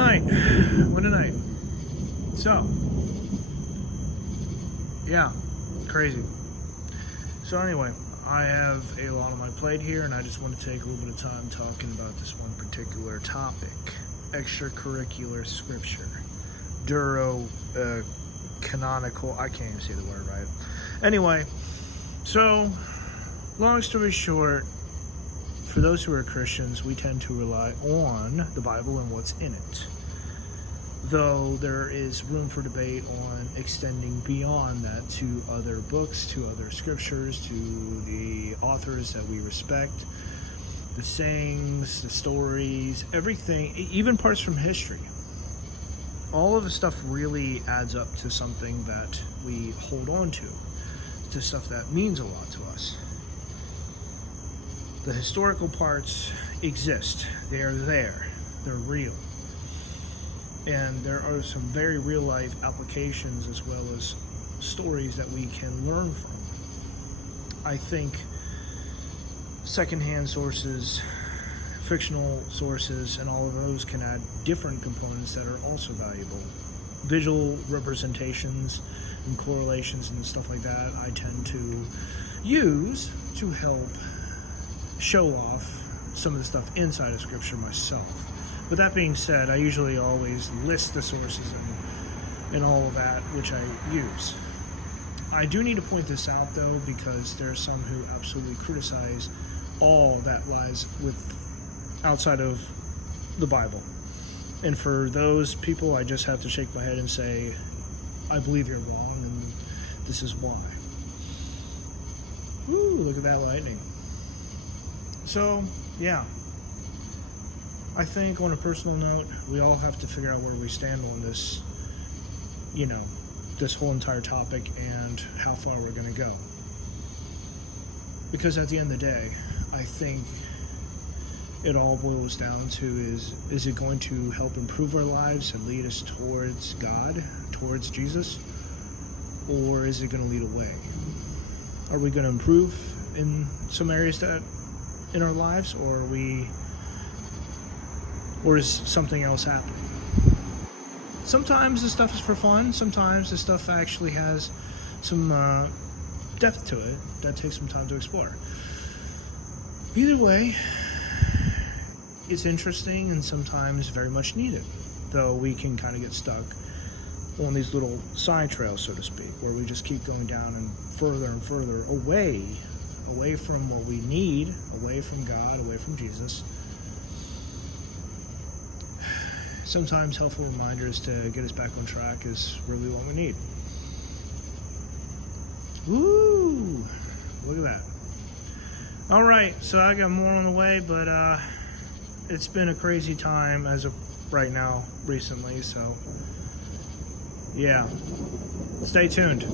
night. What a night. So, yeah, crazy. So anyway, I have a lot on my plate here, and I just want to take a little bit of time talking about this one particular topic. Extracurricular Scripture. Deuterocanonical. I can't even say the word right. Anyway, so, long story short, for those who are Christians, we tend to rely on the Bible and what's in it. Though there is room for debate on extending beyond that to other books, to other scriptures, to the authors that we respect, the sayings, the stories, everything, even parts from history. All of the stuff really adds up to something that we hold on to stuff that means a lot to us. The historical parts exist. They are there. They're real. And there are some very real life applications as well as stories that we can learn from. I think secondhand sources, fictional sources, and all of those can add different components that are also valuable. Visual representations and correlations and stuff like that I tend to use to help show off some of the stuff inside of Scripture myself. With that being said, I usually always list the sources and all of that which I use. I do need to point this out though, because there are some who absolutely criticize all that lies outside of the Bible. And for those people, I just have to shake my head and say, I believe you're wrong, and this is why. Woo, look at that lightning. So, yeah. I think on a personal note, we all have to figure out where we stand on this, this whole entire topic and how far we're going to go. Because at the end of the day, I think it all boils down to is it going to help improve our lives and lead us towards God, towards Jesus, or is it going to lead away? Are we going to improve in some areas in our lives, or is something else happening? Sometimes the stuff is for fun. Sometimes the stuff actually has some depth to it that takes some time to explore. Either way, it's interesting and sometimes very much needed, though we can kind of get stuck on these little side trails, so to speak, where we just keep going down and further away from what we need, away from God, away from Jesus. Sometimes helpful reminders to get us back on track is really what we need. Woo! Look at that. All right, so I got more on the way, but it's been a crazy time as of right now, recently, so yeah. Stay tuned.